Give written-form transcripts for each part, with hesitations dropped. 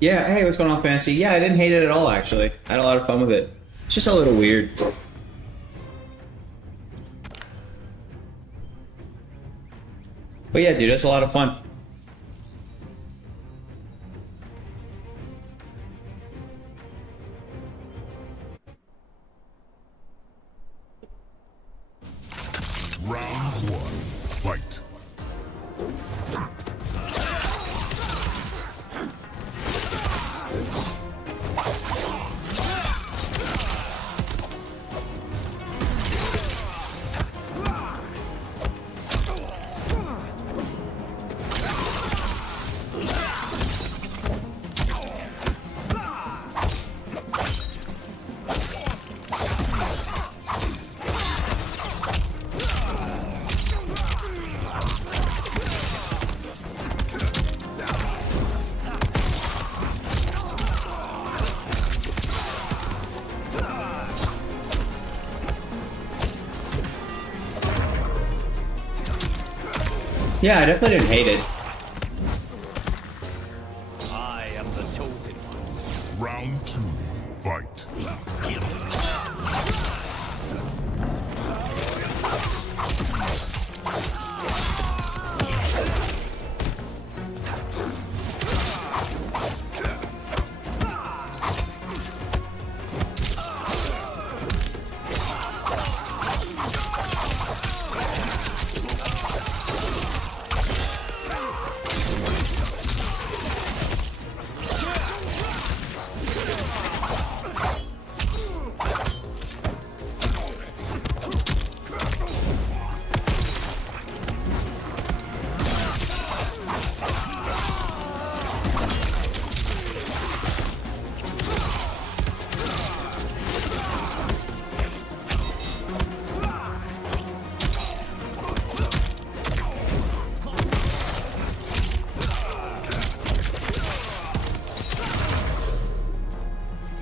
Yeah, hey, what's going on, Fancy? Yeah, I didn't hate it at all, actually. I had a lot of fun with it. It's just a little weird. But yeah, dude, it's a lot of fun. Round one, fight. Yeah, I definitely didn't hate it. I am the chosen one. Round two, fight.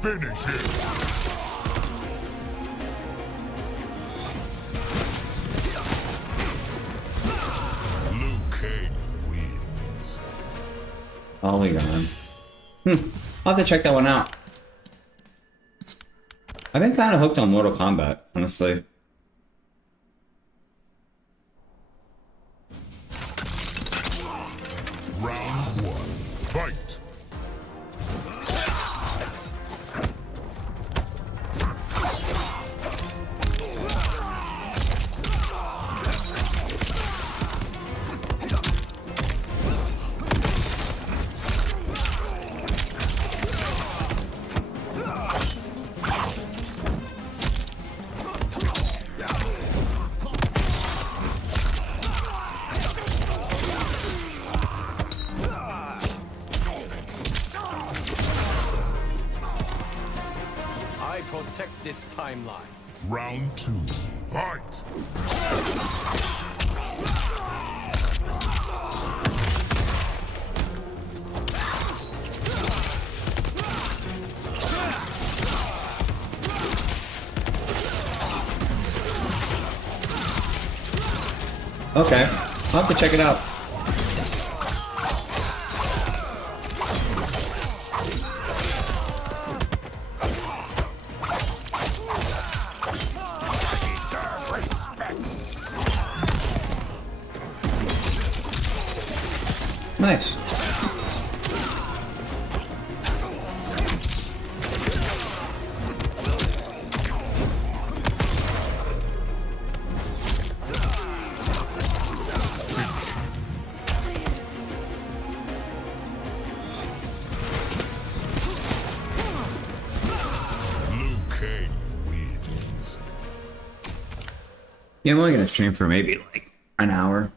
Finish him. Liu Kang wins. Oh my god. I'll have to check that one out. I've been kind of hooked on Mortal Kombat, honestly. Round one, fight. I protect this timeline. Round two, fight. Okay. I'll have to check it out. Nice. Liu Kang wins. Yeah, I'm only gonna stream for maybe like an hour.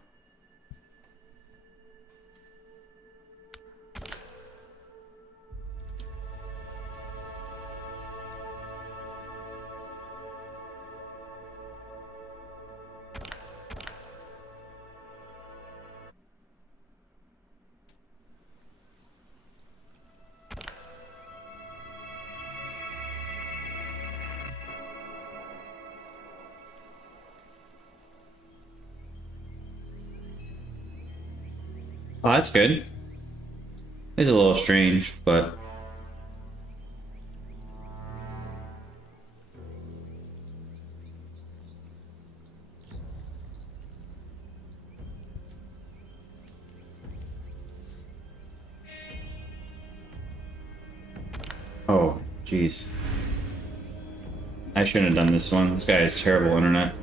Oh, that's good. It's a little strange, but oh, jeez. I shouldn't have done this one. This guy has terrible internet.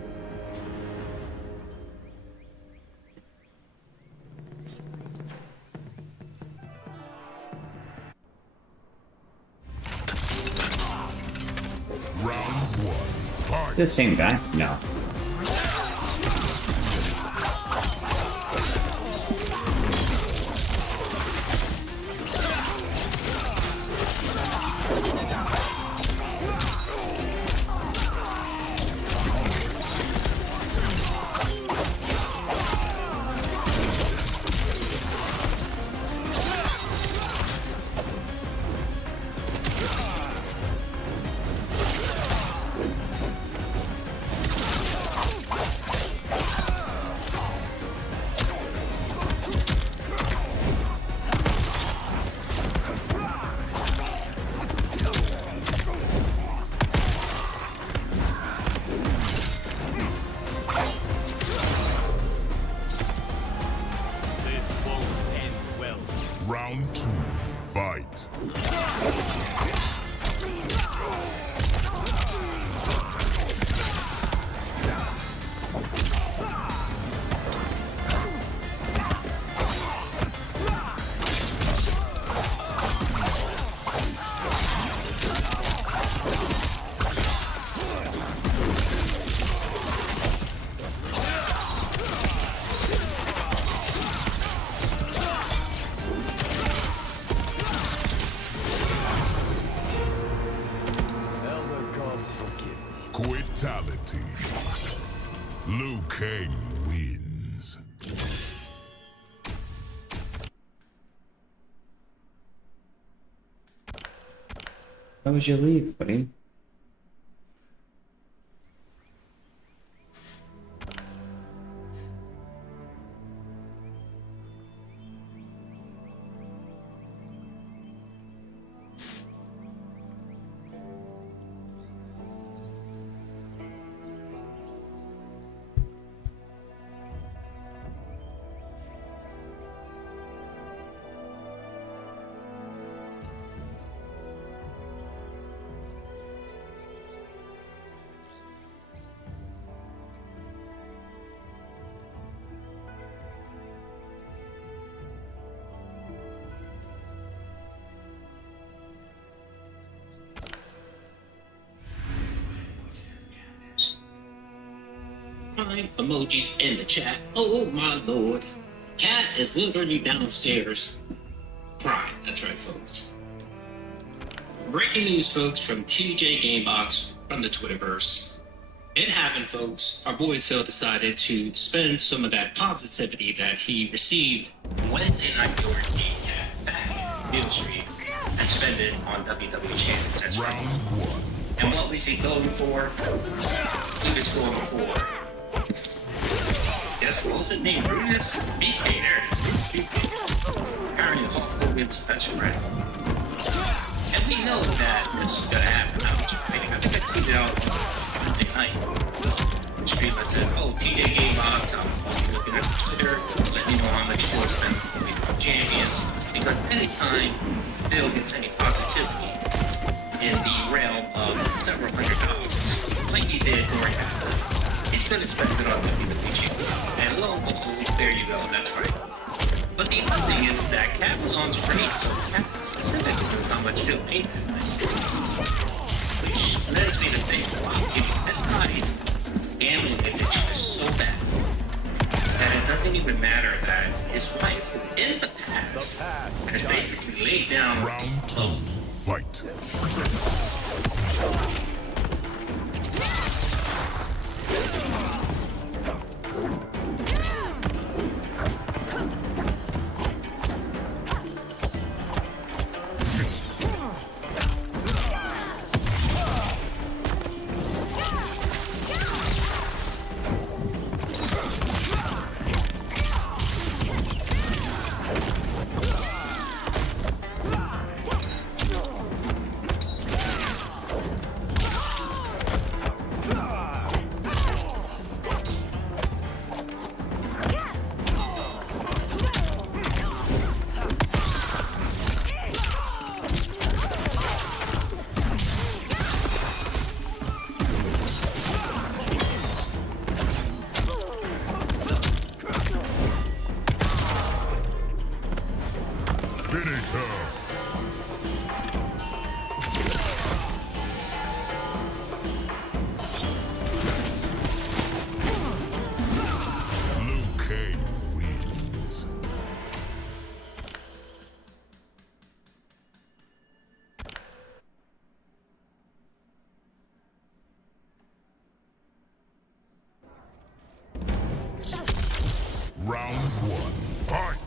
Round one. Fight. Is it the same guy? No. This won't end well. Round two. Fight. Elder gods forgive me. Quitality. Liu Kang wins. Why would you leave, buddy? Prime emojis in the chat. Oh my lord. Cat is literally downstairs. Prime, that's right, folks. Breaking news, folks, from TJ Gamebox from the Twitterverse. It happened, folks. Our boy Phil decided to spend some of that positivity that he received Wednesday night during Game Cat back in Field Street and spend it on WWE Champions. That's right. Round one. And what was he going for? He was going for. Yes, what was it named? Brutus Beef Hater. Apparently, Hulk Hogan's best friend. And we know that this is gonna happen. I think I tweeted out Wednesday night. Stream that said, oh, TJ Game on. I'm looking at Twitter, letting you know how much he'll send for champions. Because anytime Bill gets any positivity in the realm of several $100, like he did during that, he's gonna spend it on WWE champions. And lo and behold, there you go, that's right. But the other thing is that Cat was on screen, so Cat specifically knew how much Phil made that night. Which leads me to think, wow, if this guy's gambling addiction is so bad that it doesn't even matter that his wife, who in the past, has basically laid down Round two. Fight. Round one, fight!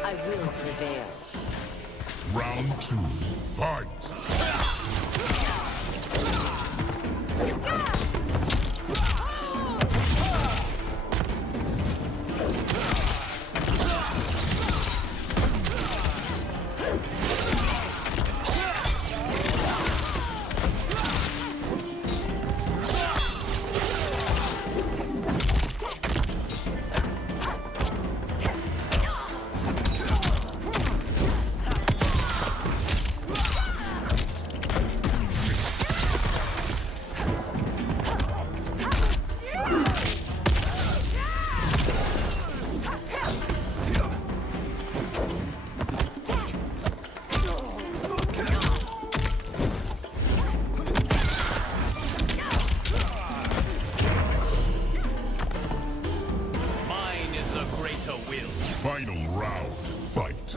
I will prevail. Round two, fight! Mine is the greater will. Final round, fight!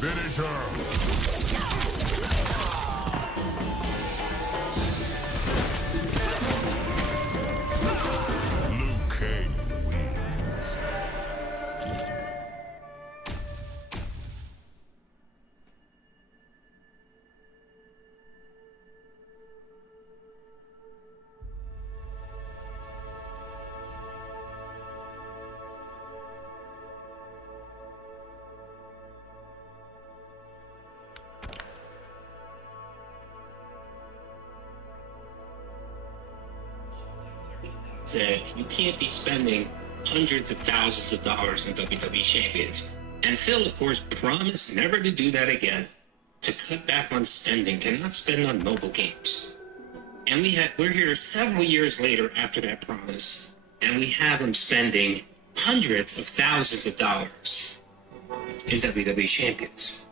Finish her! Liu Kang wins. Said you can't be spending hundreds of thousands of dollars on WWE champions. And Phil, of course, promised never to do that again, to cut back on spending, to not spend on mobile games. And we're here several years later after that promise, and we have him spending hundreds of thousands of dollars in WWE champions.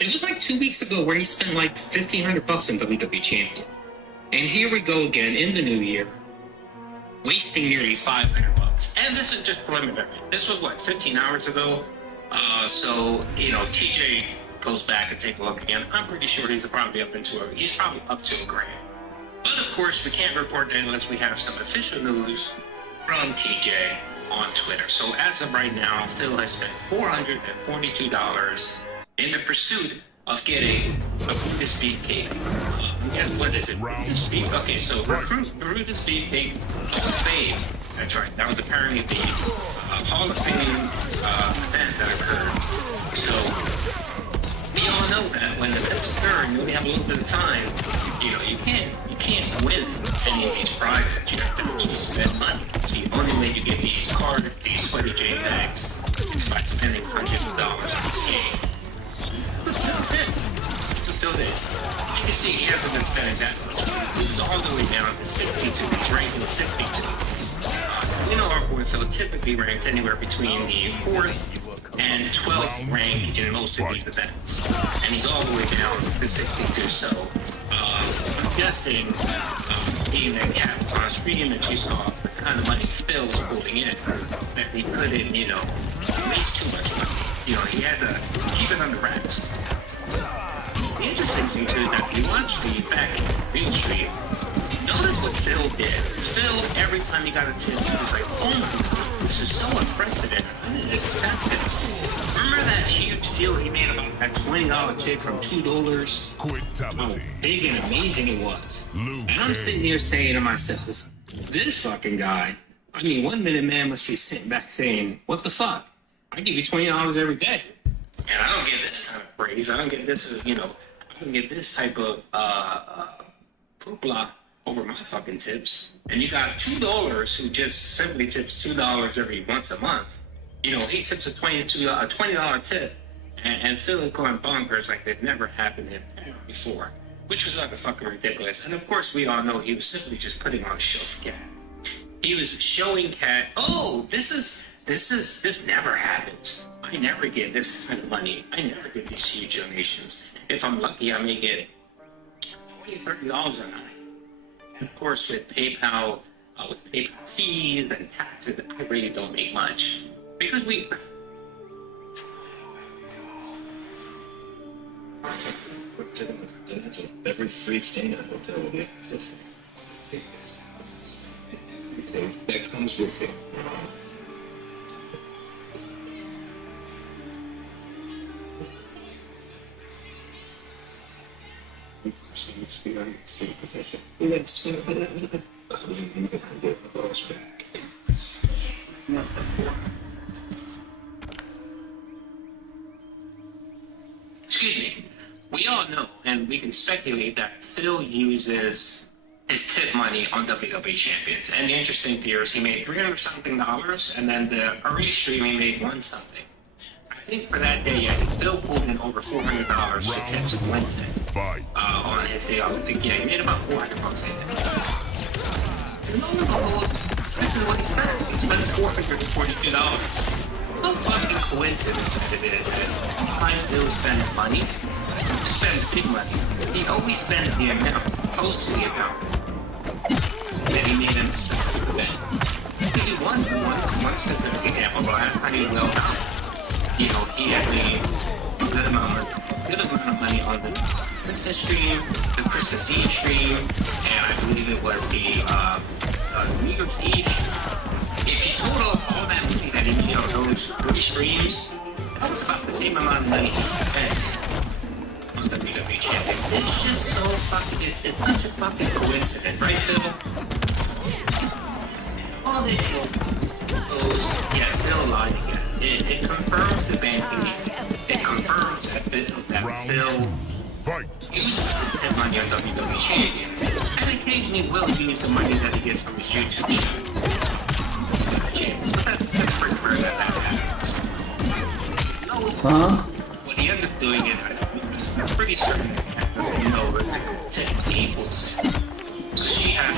It was like 2 weeks ago where he spent like $1,500 in WWE champion. And here we go again in the new year, wasting nearly $500. And this is just preliminary. This was what, 15 hours ago? So, TJ goes back and take a look again. I'm pretty sure he's probably up to $1,000. But of course, we can't report that unless we have some official news from TJ on Twitter. So as of right now, Phil has spent $442 in the pursuit of getting a Brutus Beefcake. What is it? Brutus Beef. Okay, so Brutus Beefcake Hall of Fame. That's right. That was apparently the Hall of Fame event that occurred. So we all know that when the Pittsburgh time, you only have a little bit of time, you know, you can't win any of these prizes. You have to actually spend money. So the only way you get these cards, these sweaty JPEGs, is by spending hundreds of dollars on this game. Build it. You can see he hasn't been spending that much. He's all the way down to 62. He's ranking 62. You know, our boy Phil typically ranks anywhere between the 4th and 12th rank in most of these events. And he's all the way down to 62. So, I'm guessing, being that cat on stream that you saw, the kind of money Phil was holding in, that he couldn't, you know, waste too much money. You know, he had to keep it under wraps. The interesting thing too is that if you watch the back real stream, notice what Phil did. Phil, every time he got a tip, he was like, oh my god, this is so unprecedented. I didn't expect this. Remember that huge deal he made about that $20 tip from $2? How big and amazing it was. And I'm sitting here saying to myself, this fucking guy, I mean, 1 minute man must be sitting back saying, what the fuck? I give you $20 every day. And I don't get this kind of praise. I don't get this, you know, I don't get this type of hoopla over my fucking tips. And you got $2 who just simply tips $2 every once a month. You know, he tips a $20 tip, and Phil is going bonkers like they've never happened to him before, which was like a fucking ridiculous. And of course, we all know he was simply just putting on a show for Cat. He was showing Cat, oh, this never happens. I never get this kind of money. I never get these huge donations. If I'm lucky, I may get $20, $30 a night. And of course, with PayPal fees and taxes, I really don't make much. Because we... Every free stay in a hotel will be that comes with it. Excuse me. We all know, and we can speculate that Phil uses his tip money on WWE champions. And the interesting thing is he made $300-something, and then the early stream he made $1 something. I think for that day, Phil pulled in over $400 for tips on Wednesday. On his day off. I think, yeah, he made about $400 and lo and behold, this is what he spent. He spent $442. No fucking coincidence that it is that time Phil spends money, spends big money. He always spends the amount, close to the amount, that he made in a specific event. I'll give you one specific example, but last time he was well down. You know, he had made a good amount of money on the Christmas stream, the Christmas Eve stream, and I believe it was the New Year's Eve. If you total up all that money that he made on those 3 streams, that was about the same amount of money he spent on WWE Champion. It's just so fucking, it's such a fucking coincidence, right, Phil? All they goes, yeah, Phil lied again. It confirms the banking. It confirms that Phil uses his tip money on WWE champions, and occasionally will use the money that he gets from his YouTube channel. But that's pretty rare that happens. What he ends up doing is, I'm pretty certain that Cat doesn't know that tip equals. So she has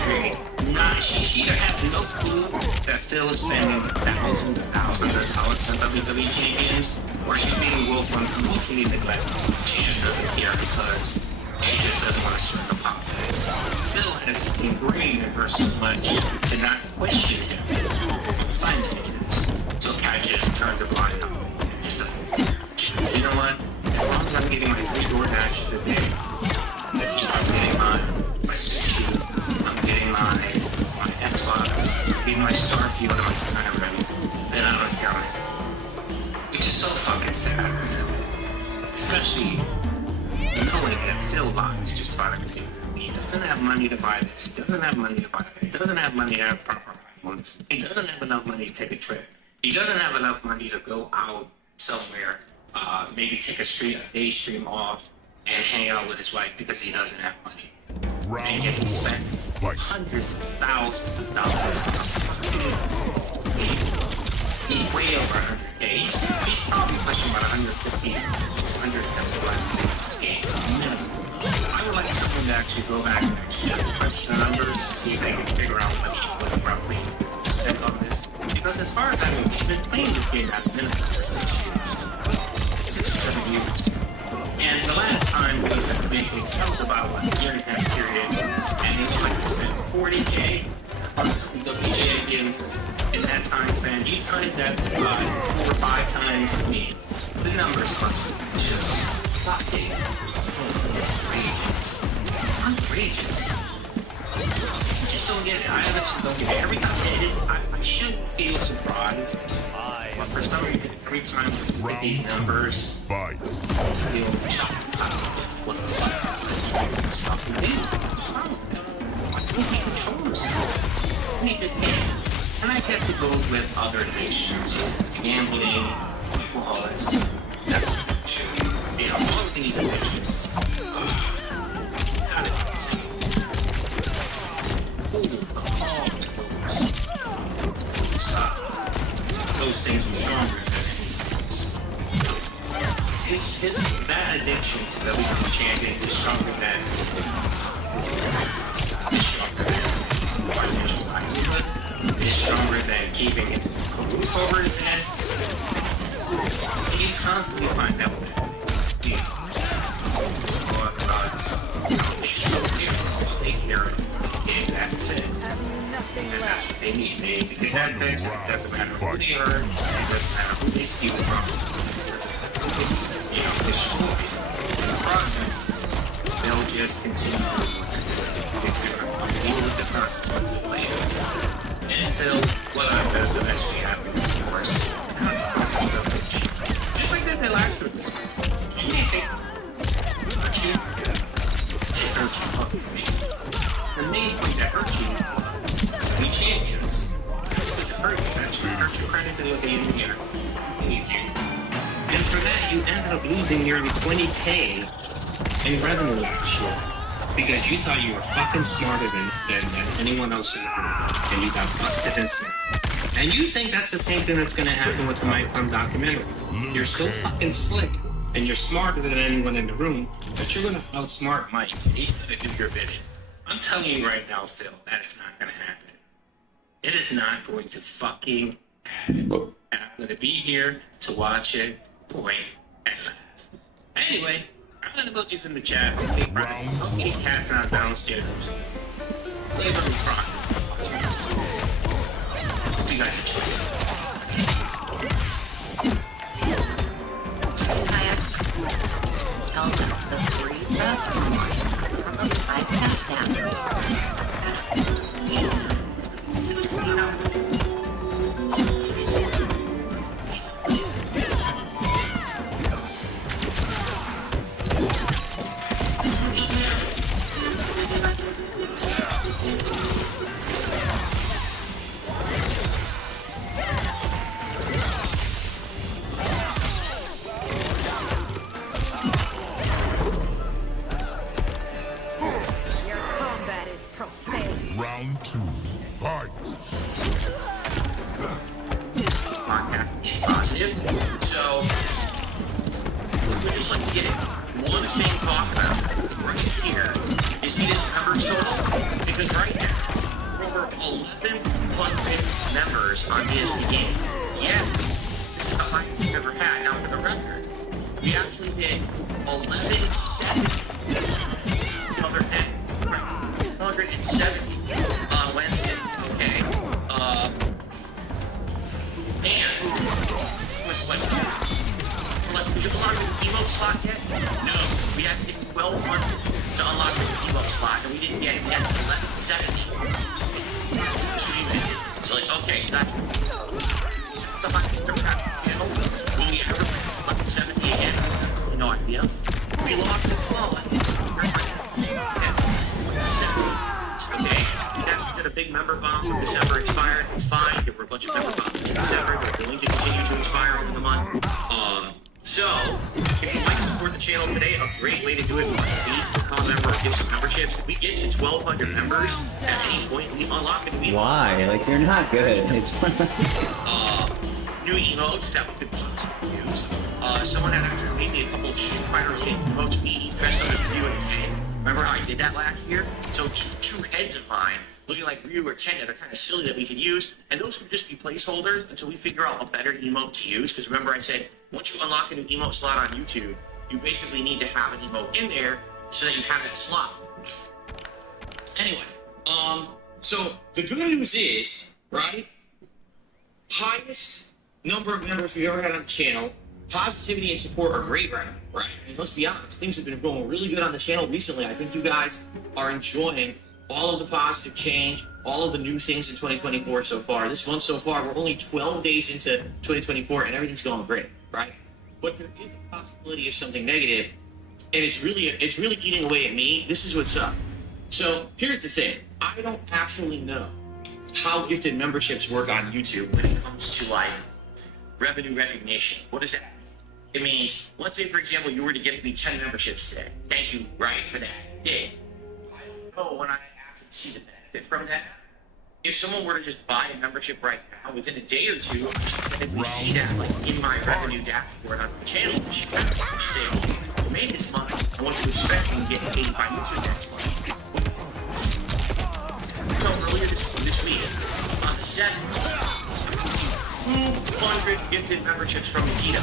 she either has no clue that Phil is spending thousands of dollars on WWE champions, or she's being willfully neglectful. She just doesn't care because she just doesn't want to stir the pot. Phil has ingrained in her so much to not question him finances. So Cat just turned a blind eye. Just you know what? As long as I'm getting my 3 door dashes a day, I'm getting my Switch, I'm getting my Xbox, I'm getting my Starfield and my Skyrim, then I don't care. Which is so fucking sad. Especially knowing that Phil buys just about everything. He doesn't have money to buy this, he doesn't have money to buy that, he doesn't have money to have proper iPhones, he doesn't have enough money to take a trip, he doesn't have enough money to go out somewhere, maybe take a day stream off, and hang out with his wife because he doesn't have money. Round And yet he spent one. Fight. hundreds of thousands of dollars on a fucking game. He's way over 100K. He's probably pushing about 150, 175 this game. Minimum. I would like someone to actually go back and crunch the numbers to see if they can figure out what he would roughly spend on this. Because as far as I know, he's been playing this game at minimum for 6 years. 6 or 7 years. And the last time we were making something about a year and a half period, and he wanted to spend 40K on the PGA games in that time span. You timed that 4 or 5 times for me. The numbers must be just fucking outrageous. Outrageous. I just don't get it. I honestly don't get it. Every time I hit it, I shouldn't feel surprised. But for some reason, every time I hit these numbers, Fight. I feel shocked. What the fuck? It's fucking me. What's wrong with him? Why can't he control himself? He just can't. And I guess it goes with other addictions. Gambling, alcoholics, sex addiction, you know, all of these addictions. Those things are stronger than it's that addiction to the league champion is stronger than financial livelihood. It's stronger than keeping a roof over his head. You constantly find that with they just don't care. They care of this game that fix. And that's what they need. They get that fix. It doesn't matter who they hurt. It doesn't matter who they steal from. It doesn't matter who they, destroy. In the process, they'll just continue to deal with the consequences later. Until what I bet eventually happens, of course, the consequences of it. Just like that last week. You may think, the main point that hurts you, be champions. But the hurt you, that's hurt your credibility in the game. And for that, you ended up losing nearly 20K in revenue last year. Because you thought you were fucking smarter than anyone else in the room. And you got busted and snapped. And you think that's the same thing that's gonna happen with the Mike Plum documentary. You're so fucking slick, and you're smarter than anyone in the room, but you're gonna outsmart Mike. He's gonna do your bidding. I'm telling you right now, Phil, that is not gonna happen. It is not going to fucking happen. And I'm gonna be here to watch it, point, and laugh. Anyway, I'm gonna go in the chat. I'll get cats out downstairs. Leave them crying. Hope you guys enjoy it. Also, the free stuff, download the podcast app. Round 2. Fight. Podcast is positive, so we just like to get one thing to talk about right here. You see this number total? Because right now, over 1,100 members on DSP Game. Yeah, this is the highest we've ever had. Now, for the record, we actually did 1,170 on Wednesday, okay? And it was like, did you unlock the emote slot yet? No, we had to get 1,200 to unlock the emote slot, and we didn't get it yet. 1,170. So like, okay, so that's the highest we've ever had. Will we ever 1,170 again? No idea. We locked it 12. Okay, that did a big member bomb when December expired. It's fine. There were a bunch of member bombs in December. They're going to continue to expire over the month. So, if you'd like to support the channel, channel today, a great way to do it would be to become a member or give some memberships. If we get to 1,200 members, at any point, we unlock a new Why? Like, you're not good. It's fun. new emotes that we could possibly use. Someone had actually made me a couple of Street Fighter related emotes, me dressed up as Ryu and Ken. Remember how I did that last year? So two heads of mine looking like Ryu or Ken that are kind of silly that we could use, and those could just be placeholders until we figure out a better emote to use. Because remember I said, once you unlock a new emote slot on YouTube, you basically need to have an emote in there so that you have that slot. Anyway, so the good news is, right, highest number of members we've ever had on the channel, positivity and support are great right now, right? I mean, let's be honest, things have been going really good on the channel recently. I think you guys are enjoying all of the positive change, all of the new things in 2024 so far. This month so far, we're only 12 days into 2024 and everything's going great, right? But there is a possibility of something negative, and it's really eating away at me. This is what's up. So here's the thing. I don't actually know how gifted memberships work on YouTube when it comes to like revenue recognition. What does that mean? It means, let's say for example, you were to gift me 10 memberships today. Thank you, right, for that. Yeah. I don't know when I actually see the benefit from that. If someone were to just buy a membership right now, within a day or two, I should typically see that like in my revenue dashboard on my channel. I should say, to make this money, I want to expect and get paid by YouTube next month. So earlier this week, on the 7th, I received 200 gifted memberships from Nikita.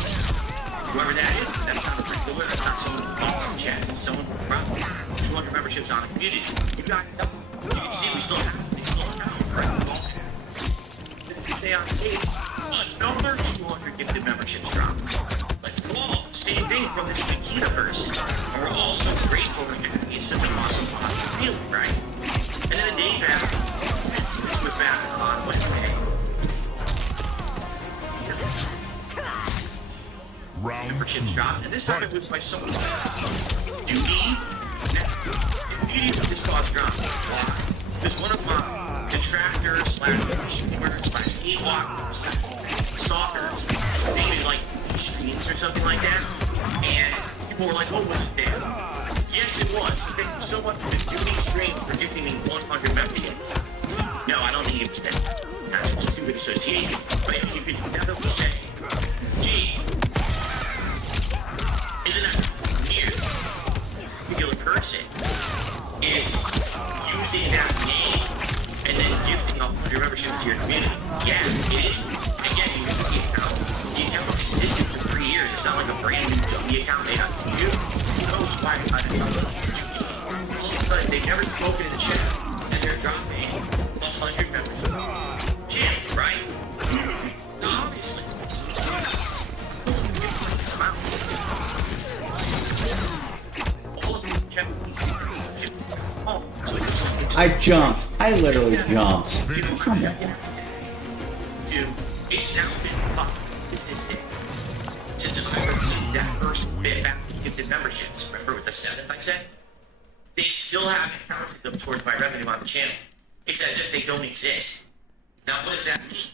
Whoever that is, that's not a regular, that's not someone who talks in chat, it's someone who probably 200 memberships on a community. You guys know, you can see we still have stay on stage, another 200 gifted memberships drop. Like, whoa, same thing from this Nikita person. And we're all so grateful and happy. It's such an awesome positive feeling, right? And then a day back, this was back on Wednesday. Memberships dropped, and this time it was by someone Duty. Now, Duty for this cause dropped. Why? Because one of my detractors /streamers /hate stalkers, they did like streams or something like that, and people were like, oh, was it there? Yes, it was. So thank you so much for the Duty stream for giving me 100 memberships. No, I don't think it was there. That's a stupid association. But you could definitely say, gee, isn't that weird? Particular person is using that name and then gifting up your memberships to your community. Yeah, it is. Again, you use the account. The account has existed for 3 years. It's not like a brand new dummy account made up for you. Coach by all of a sudden, they've never spoken in the chat, and they're dropping 100 memberships. Jim, right? Obviously. All of them kept I jumped. I literally jumped. Dude, it's now been business day since I received that first bit back gifted memberships. Remember with the 7th I said? They still haven't counted them towards my revenue on the channel. It's as if they don't exist. Now what does that mean?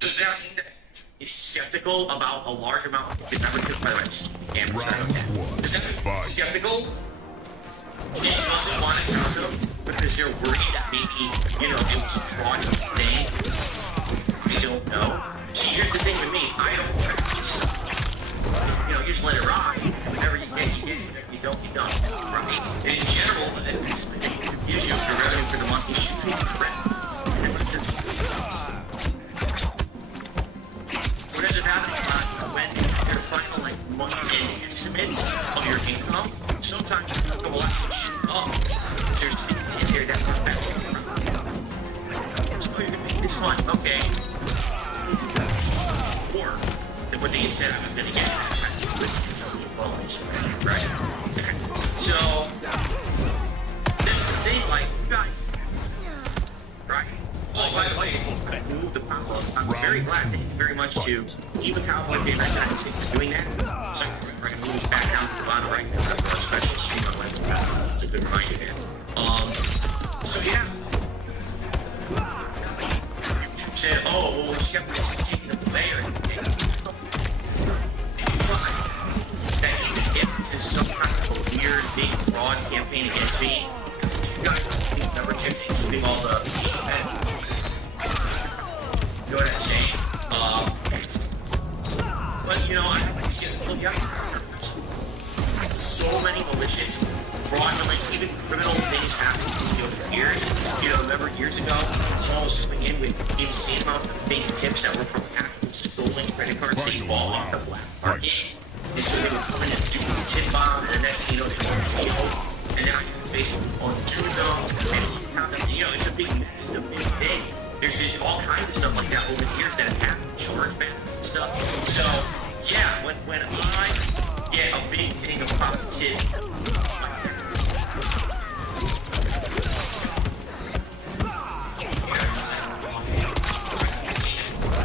Does that mean that is skeptical about a large amount of gifted memberships? By the way, does that mean skeptical? It doesn't want to count them because they're worried that maybe, you know, it was a fraudulent thing. They don't know. See, here's the thing with me. I don't track this stuff. You know, you just let it ride. Whenever you get, you get. Whenever you don't, you don't. Right? And in general, it's gives you the revenue for the month. You should pay the rent. What ends up happening when your final, like, month-end estimates of your income, sometimes it will actually shoot up. There's things in here that work back. So you're gonna make this fun, okay? Or, what they said I was gonna get, right? So, this is the thing, like, you guys, right? Oh, by the way, I moved the power. I'm very glad, thank you very much to even Cowboy Game Recognize for doing that. So we're going to move this back down to the bottom right now for our special stream on Wednesday. It's a good reminder there. So yeah. YouTube said, oh, well, skeptics are taking it away or anything. campaign against me. You guys are membership, including all the you know what I'm saying? But you know, I have like so many malicious, fraudulent, even criminal things happening to me over years. You know, remember years ago, someone was coming in with insane amounts of fake tips that were from actual stolen credit cards they bought off the black market. And so they would come in and do a tip bomb, and the next thing you know, they were deal. And then I had to basically undo them, and you know, it's a big mess, it's a big thing. There's all kinds of stuff like that over the years that have happened, chargebacks and stuff. So, yeah, when I get a big thing of positivity,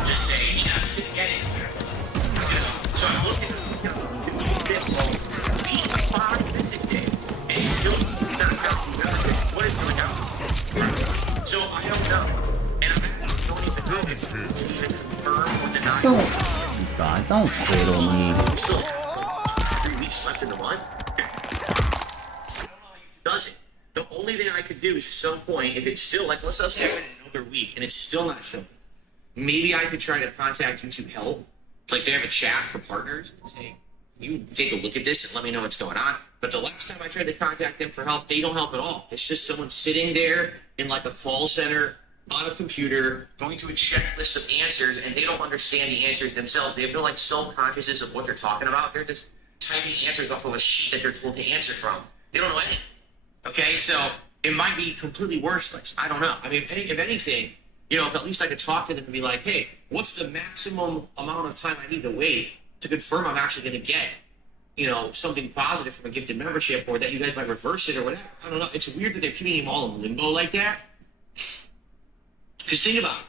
just say, yeah, I'm just gonna get it. So I'm looking at this, peak positive, and it's still not counting. What is going on? So I don't know. Don't fiddle me. Still 3 weeks left in the month. Doesn't. The only thing I could do is at some point, if it's still like, let's say I wait another week and it's still not showing, maybe I could try to contact YouTube Help. Like they have a chat for partners and say, you take a look at this and let me know what's going on. But the last time I tried to contact them for help, they don't help at all. It's just someone sitting there in like a call center on a computer, going to a checklist of answers, and they don't understand the answers themselves. They have no like self-consciousness of what they're talking about. They're just typing answers off of a sheet that they're told to answer from. They don't know anything. Okay, so it might be completely worthless. I don't know. I mean, if anything, you know, if at least I could talk to them and be like, hey, what's the maximum amount of time I need to wait to confirm I'm actually going to get, you know, something positive from a gifted membership, or that you guys might reverse it or whatever. I don't know. It's weird that they're keeping them all in limbo like that. Because think about it,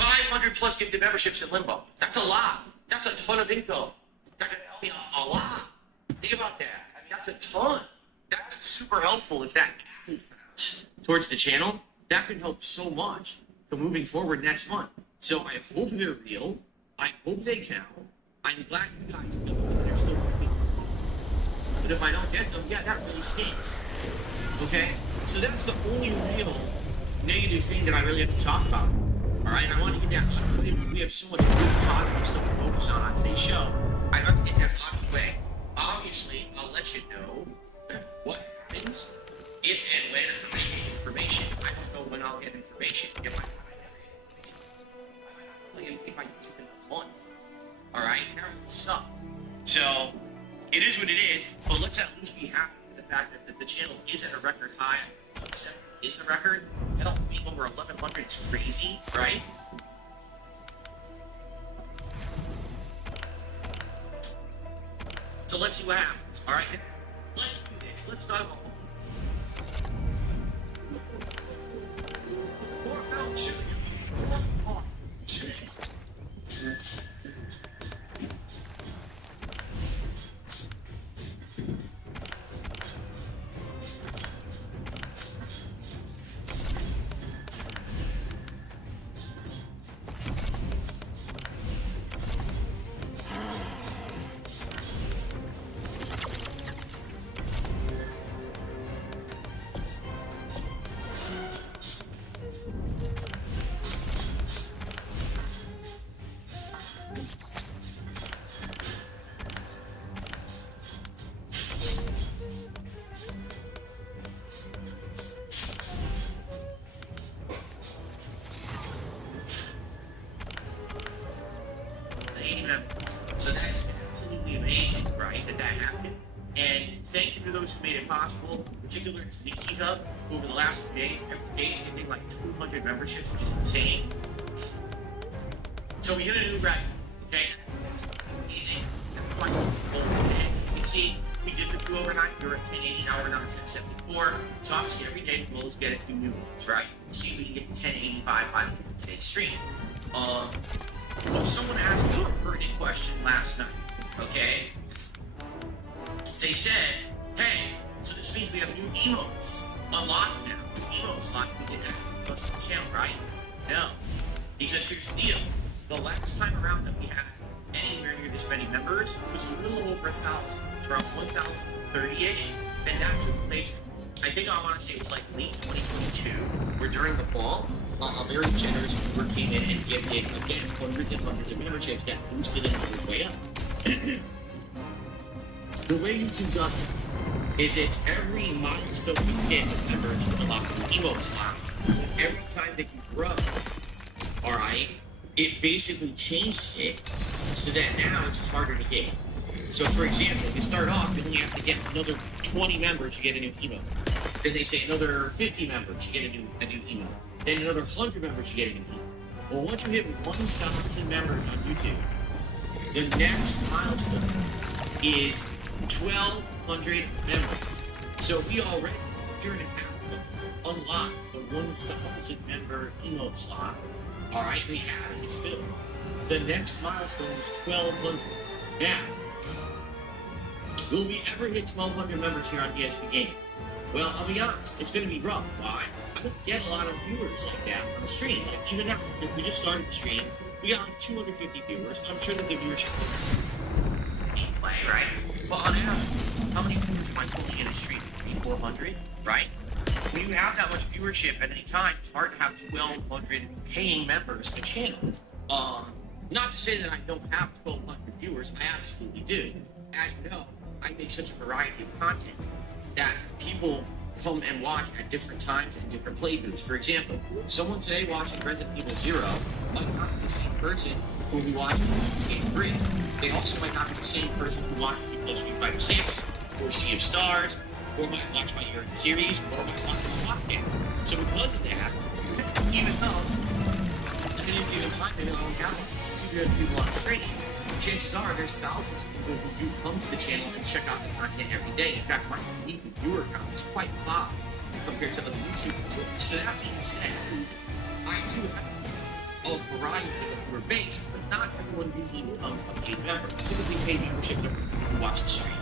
500 plus gifted memberships in limbo. That's a lot. That's a ton of income. That can help me a lot. Think about that. I mean, that's a ton. That's super helpful if that counts towards the channel. That can help so much for moving forward next month. So I hope they're real. I hope they count. I'm glad you guys know that they're still working. But if I don't get them, yeah, that really stinks. Okay? So that's the only real negative thing that I really have to talk about. All right, I want to get that out of the way because we have so much good positive stuff to focus on today's show. I'd like to get that out of the way. Obviously, I'll let you know what happens if and when I get information. I don't know when I'll get information. If I get information, I might not be my YouTube in a month. All right, that would suck. So it is what it is. But let's at least be happy with the fact that the channel is at a record high. Is the record? Hell, being over 1,100 is crazy, right? So let's see what happens, all right? Let's do this. Let's dive home. More fountain sugar. More sugar. So that's absolutely amazing, right, that happened. And thank you to those who made it possible, particularly to Nikki Hub over the last few days. Every day is getting like 200 memberships, which is insane. So we hit a new record, okay? That's amazing. You can see we did the few overnight. We were at 1080, now we're down to 1074. So obviously every day the goal is to get a few new ones, right? We'll see if we can get to 1085 by today's stream. Well, someone asked me a pertinent question last night, okay? They said, hey, so this means we have new emotes unlocked now. Emote slots we didn't have to the channel, right? No. Because here's the deal. The last time around that we had anywhere near this many members was a little over 1,000. It's around 1,030-ish. And that took place I think I want to say it was like late 2022, where during the fall, a very generous viewer came in and gifted, again, hundreds and hundreds of memberships that boosted it all the way up. The way YouTube does it is it's every milestone you hit with members, you unlock an emote slot. Every time that you grow, alright, it basically changes it so that now it's harder to get. So for example, if you start off, you only have to get another 20 members, you get a new emote. Then they say another 50 members, you get a new emote. Then another 100 members, you get a new emote. Well, once you hit 1,000 members on YouTube, the next milestone is 1,200 members. So we already, a year and a half ago, unlocked the 1,000 member emote slot. Alright, we have it, it's filled. The next milestone is 1,200. Now, will we ever hit 1,200 members here on DSP Gaming? Well, I'll be honest, it's going to be rough. Why? I don't get a lot of viewers like that on the stream. Like, even now, if we just started the stream, we got like 250 viewers. I'm sure that the viewership play, right? But on average, how many viewers am I pulling in a stream? 300-400, right? When you have that much viewership at any time, it's hard to have 1,200 paying members in a channel. Not to say that I don't have 1,200 viewers, I absolutely do. As you know, I make such a variety of content that people come and watch at different times and different playthroughs. For example, someone today watching Resident Evil 0 might not be the same person who will be watching Game 3. They also might not be the same person who watched Street Fighter 6 or Sea of Stars, or might watch my year-end series, or might watch this podcast. So because of that, even though at any given time maybe I'll count 200 people on the stream, chances are there's thousands of people who do come to the channel and check out the content every day. In fact, my unique viewer count is quite high compared to other YouTubers. So that being said, I do have a variety of the viewer base, but not everyone usually becomes a paid member. Typically paid membership to watch the stream.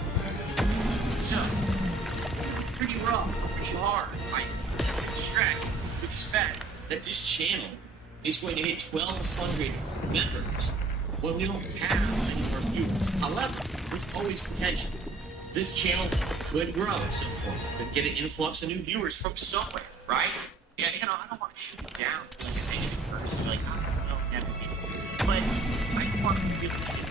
So, pretty rough, pretty hard, I stretch to expect that this channel is going to hit 1,200 members when we don't have any more viewers. However, there's always potential. This channel could grow at some point, could get an influx of new viewers from somewhere, right? Yeah, you know, I don't want to shoot it down like a negative person, like, I don't know, never be. But I want to be realistic,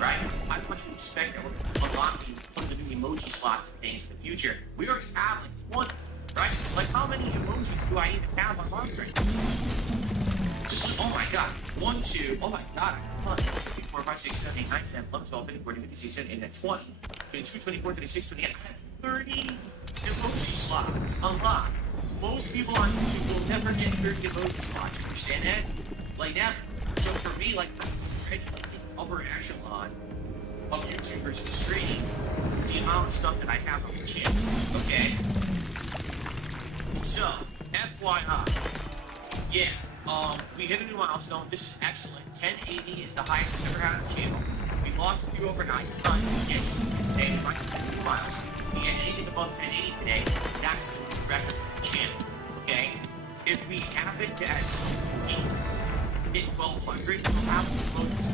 right? I want you to expect that we're unlocking some of the new emoji slots and things in the future. We already have like 20, right? Like, how many emojis do I even have on launch right now? Just, oh my god. 1, 2, oh my god, I have 3, 4, 5, 6, 7, 8, 9, 10, 11, 12, 13, 14, 15, 16, 17, 18, 20, 22, 24, 26, 28, I have 30 emoji slots unlocked. Most people on YouTube will never get 30 emoji slots. You understand that? Like that. So for me, like, I'm already in the upper echelon of YouTubers and streaming the amount of stuff that I have on the channel. Okay? So, FYI. Yeah, we hit a new milestone. This is excellent. 1080 is the highest we've ever had on the channel. We lost a few overnight, but yeah, just today we might hit a new milestone. If we get anything above 1080 today, that's the record for the channel. Okay? If we happen to at some point hit 1,200, we'll have a bonus.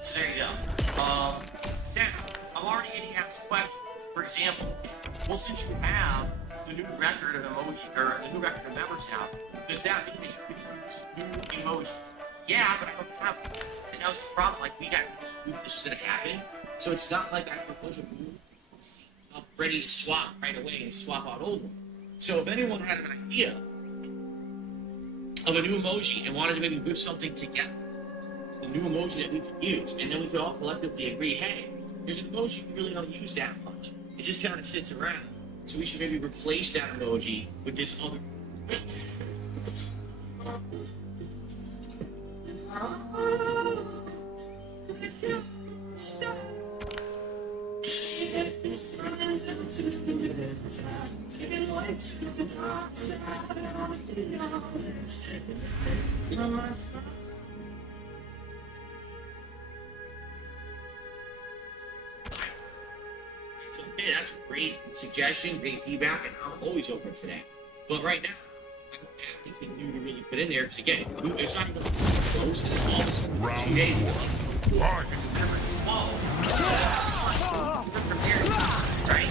So there you go. Now, I'm already getting asked a question. For example, well, since you have the new record of emoji, or the new record of members now, does that mean that you can use new emojis? Yeah, but I don't have them. And that was the problem. Like, this is gonna happen. So it's not like I have a bunch of new people ready to swap right away and swap out old ones. So if anyone had an idea of a new emoji and wanted to maybe whip something together, the new emoji that we could use, and then we could all collectively agree, hey, there's an emoji we really don't use that much. It just kind of sits around. So we should maybe replace that emoji with this other. Okay, that's a great suggestion, great feedback, and I'm always open for that. But right now, I don't have anything new to really put in there, because again, it's not even close, and it's all this 2 days ago. There's a difference in wall. We're preparing, right?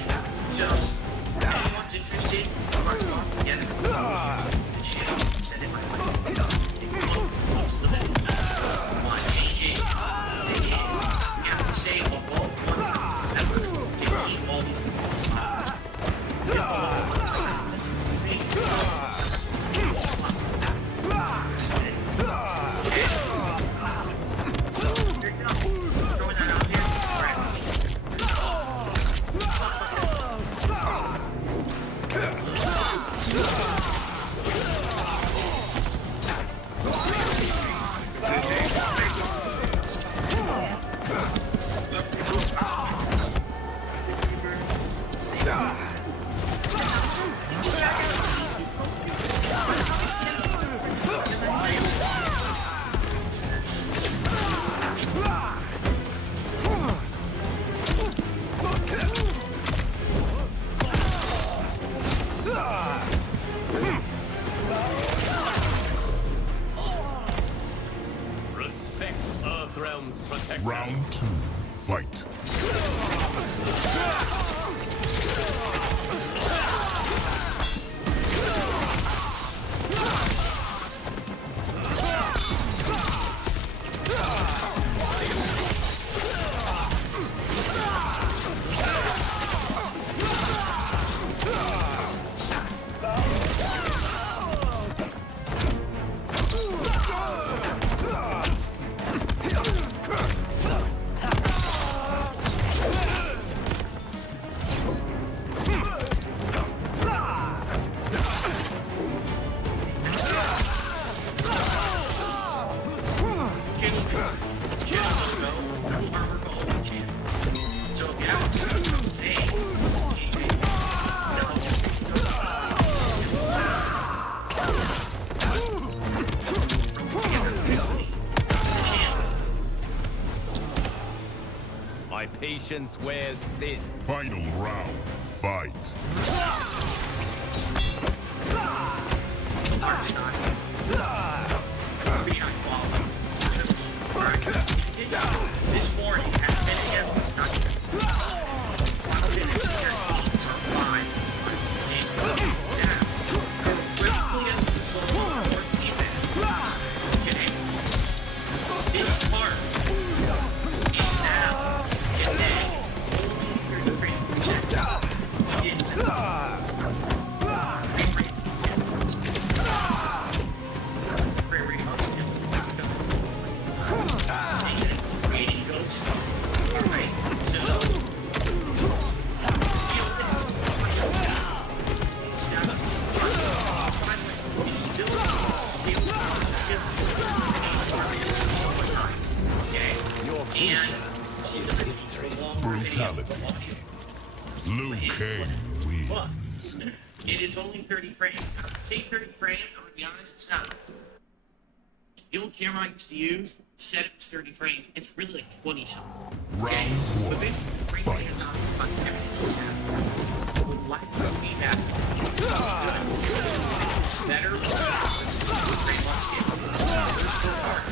So, if anyone's interested, we're going to talk together. The channel, send it my way. If you want to live it, want to change it, take it. You have to stay on one member to keep all these people alive. Respect Earthrealm's protection. Round 2. Fight. My patience wears thin. Final round. Fight. This morning at 10 a.m. This mark is now and then only 33%. Brutality. Liu Kang wins. It is only 30 frames. Say 30 frames, I'm gonna be honest, it's not. The old camera I used to use said it was 30 frames. It's really like 20 something. Okay? Round But one. basically, the frame rate has not been touched everything else now. With live feedback, it's better. This is what frame much get. It's so hard.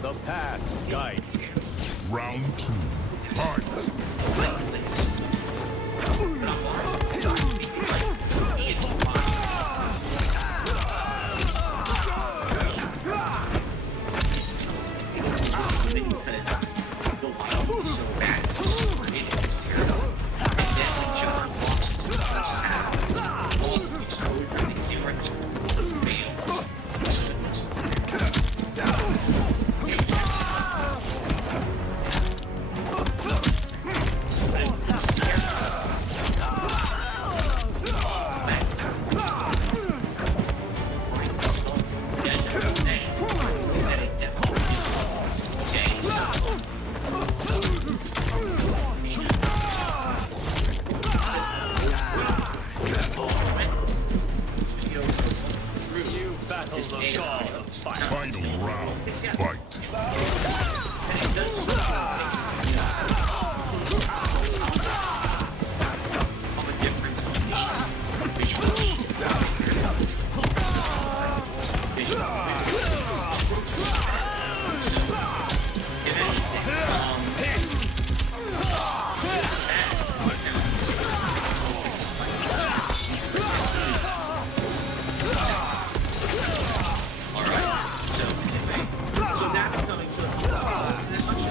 The past guides you. Round two. Fight. So bad. round, It's got fight. and it does things of a difference in visually. So that's coming to Liu Kang wins.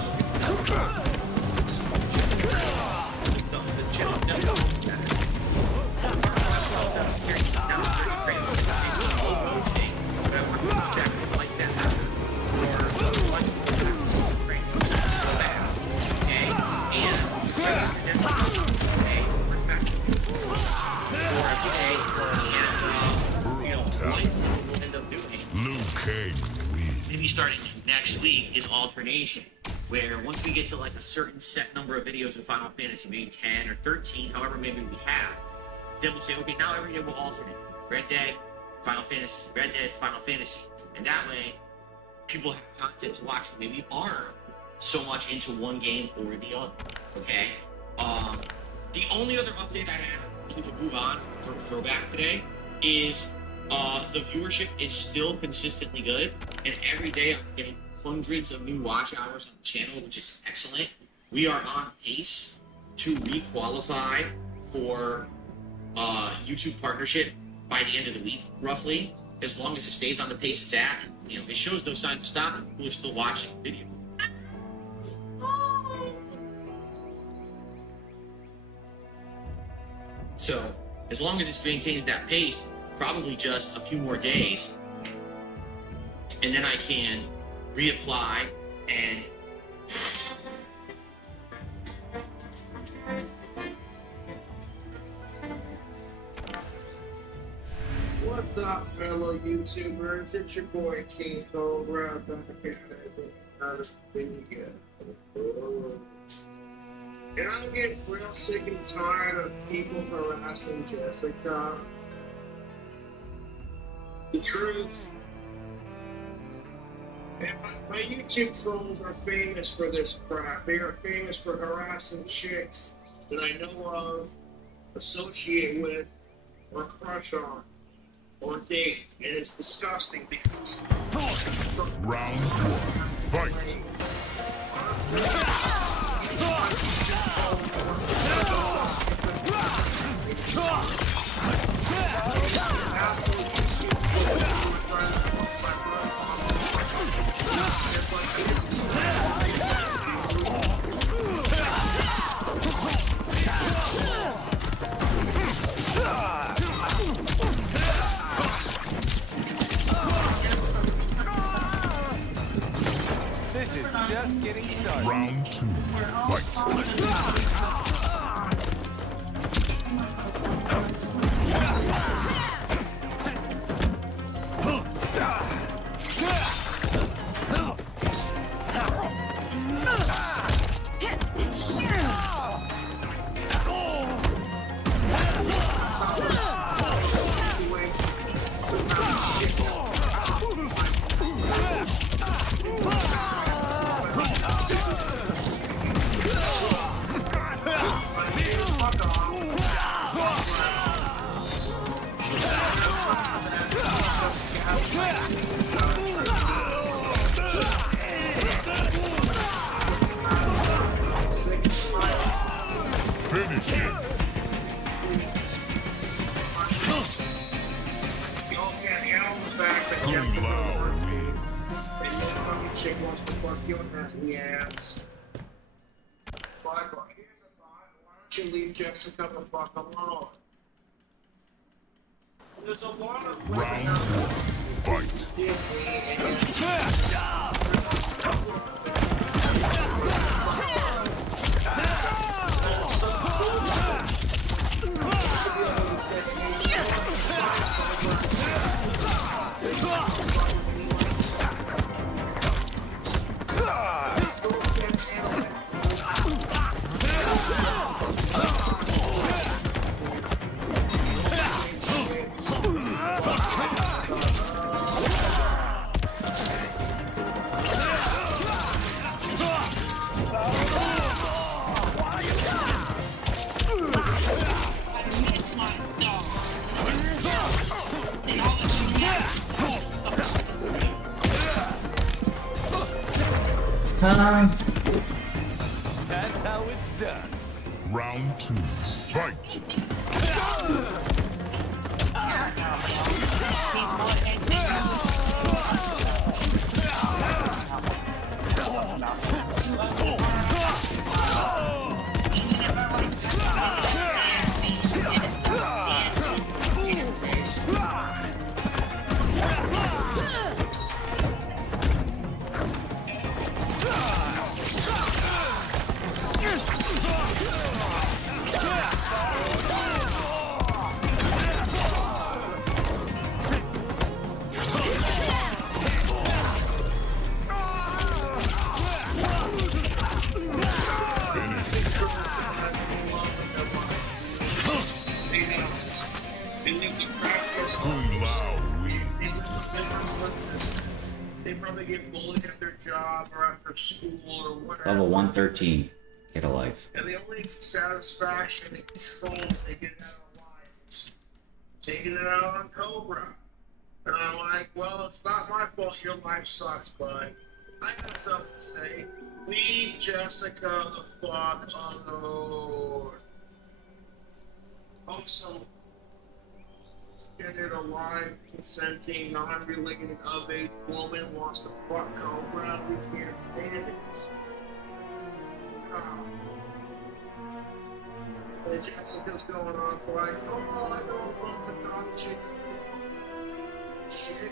maybe starting next week is alternation, where once we get to like a certain set number of videos of Final Fantasy, maybe 10 or 13, however maybe we have, then we'll say, okay, now every day we'll alternate. Red Dead, Final Fantasy, Red Dead, Final Fantasy. And that way, people have content to watch who maybe aren't so much into one game or the other, okay? The only other update I have, we can move on from throwback today, is the viewership is still consistently good, and every day I'm getting hundreds of new watch hours on the channel, which is excellent. We are on pace to re-qualify for YouTube partnership by the end of the week, roughly. As long as it stays on the pace it's at, you know, it shows no signs of stopping. People are still watching the video. So, as long as it maintains that pace, probably just a few more days, and then I can reapply and What's up, fellow YouTubers? It's your boy King Cobra back at it with another video. And I'm getting real sick and tired of people harassing Jessica. The truth. And my YouTube trolls are famous for this crap. They are famous for harassing chicks that I know of, associate with, or crush on, or date. And it's disgusting because... Round one, fight. This is just getting started. Round two, fight. Finish it. Kung Lao wins. And you know, chick wants to fuck you in the ass. But here's the thought, why don't you leave Jessica the fuck alone? There's a lot of Round one, fight. That's how it's done. Round 2. Fight. Kung Lao wins. They probably get bullied at their job or after school or whatever. Level 113. Get a life. And the only satisfaction and control they get out of life is taking it out on Cobra. And I'm like, well, it's not my fault your life sucks, bud. I got something to say. Leave Jessica the fuck alone. Also, gender alive, consenting, non-related of age woman wants to fuck Cobra. We can't stand it. And Jessica's going off like, oh, I don't want the dog chick. Shit.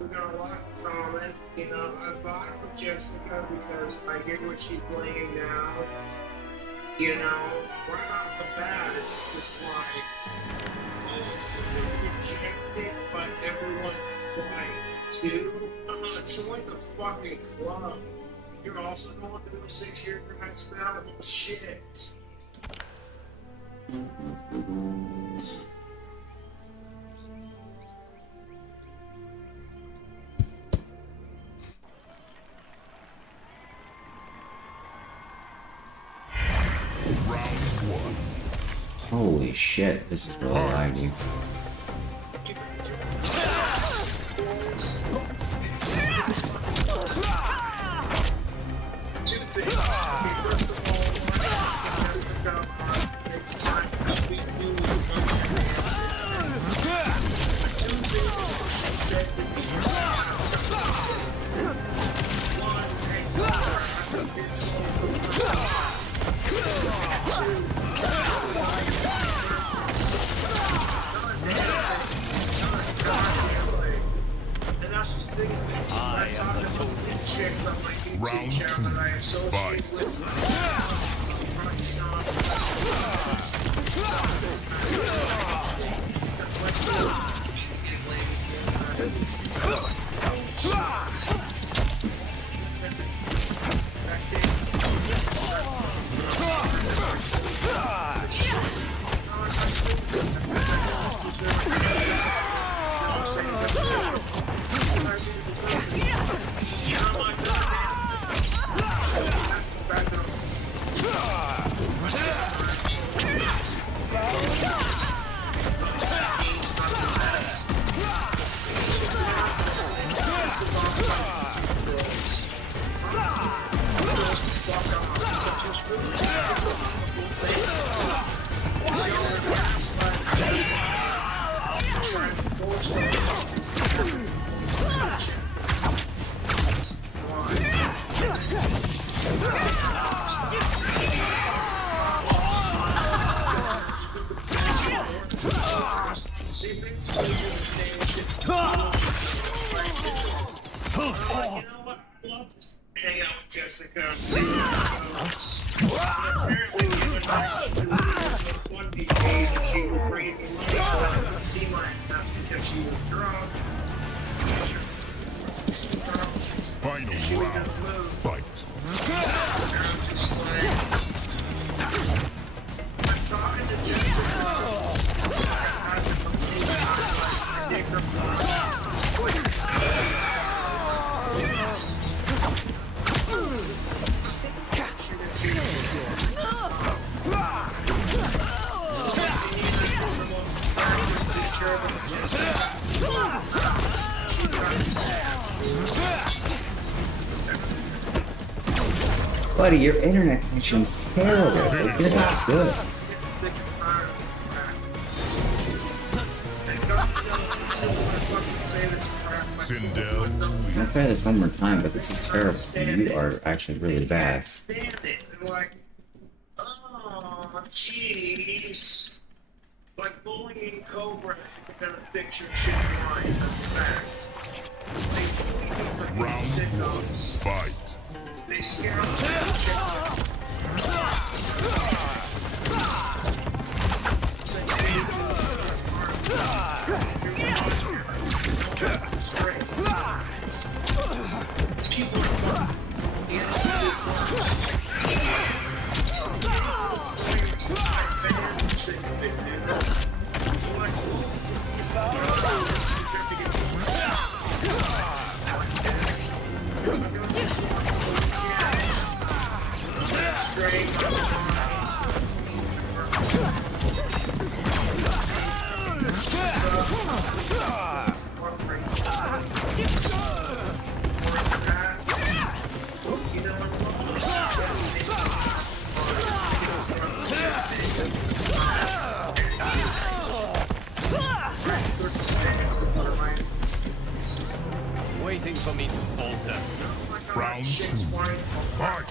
We got a lot in common. You know, I vibe with Jessica because I get what she's playing now. You know, right off the bat, it's just like, oh, you're rejected by everyone like too. Join the fucking club. You're also going through a 6-year dry spell. Shit. Holy shit, this is really laggy. Two things. First of all, it's time to be new. Two things she said to me. One, and that's the thing. I talk to chicks on my YouTube channel that I associate with. Hangout with Jessica and see what apparently the other night she was one PK and she was bringing me money to see my house because she was drunk. Final round. Fight. I'm talking to Jessica. I had to take her Buddy, your internet connection's terrible. You're not good. Sindel I'll try this one more time, but this is terrible. You are actually really bad. Stand it. And like, oh, jeez. Like bullying Cobra gonna fix your shit right. That's a fact. They bully me for being round one. sickos. Fight. They scare the shit out of me. People are Waiting for me to falter. Round two. Fight.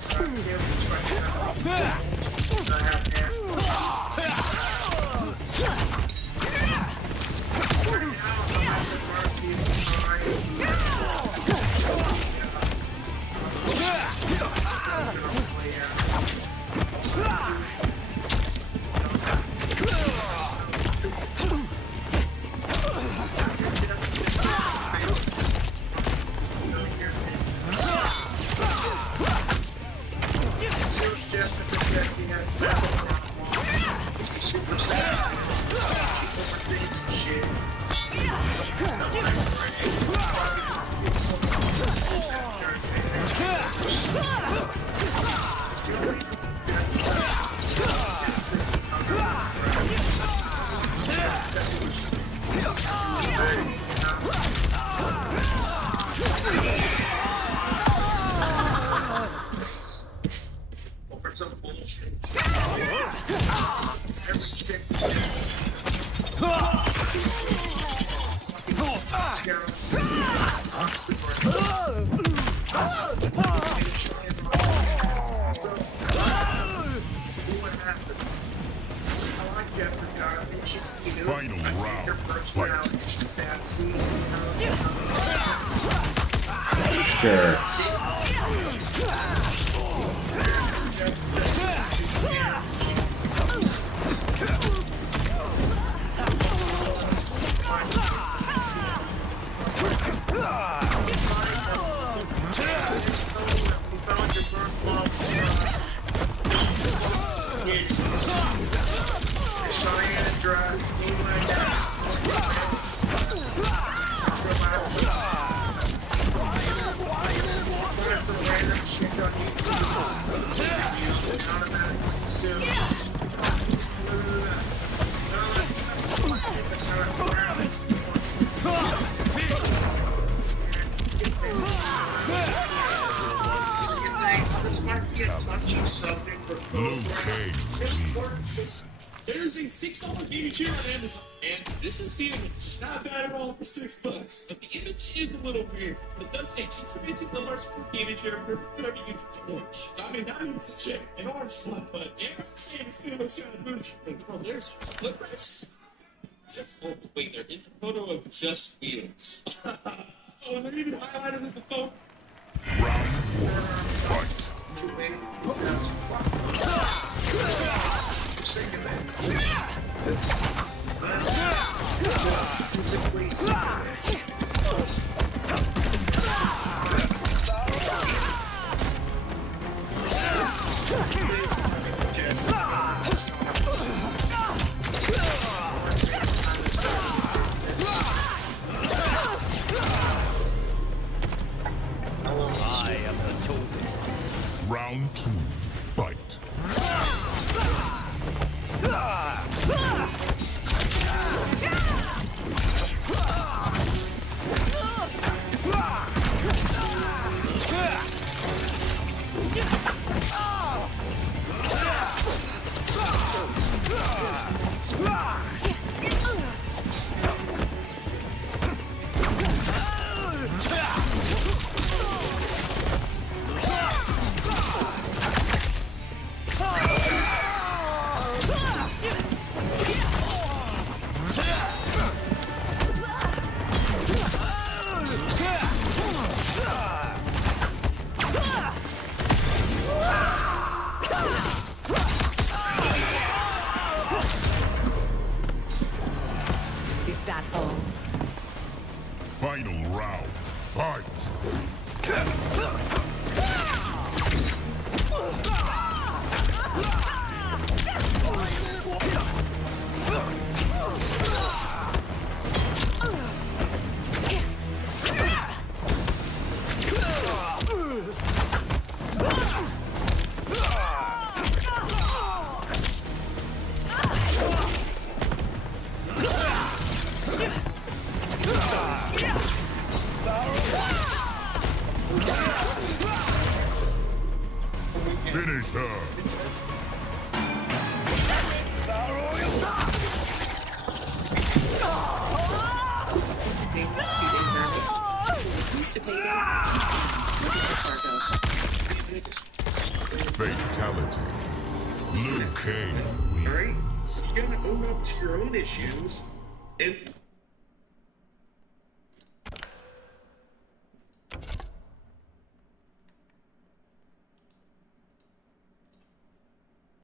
Final round. Fight. Sure. Blue King wins. There's a $6 gaming chair on Amazon, and this is the image. Not bad at all for $6. But the image is a little weird. It does say it's basically the large gaming chair for whatever you can orange. I mean, not even a chair, an orange one, but yeah, I'm saying this thing looks kind of bougie. Oh, there's flippers. Yes. Oh, wait, there is a photo of just wheels. Oh, and they're even highlighted with the phone. Round one. Fight. I am the chosen. Round two. Fight. Finish her. Maybe it's 2 days early. Used to pay them. Look at the cargo. Fatality. Liu Kang wins. Alright? You gotta own up to your own issues and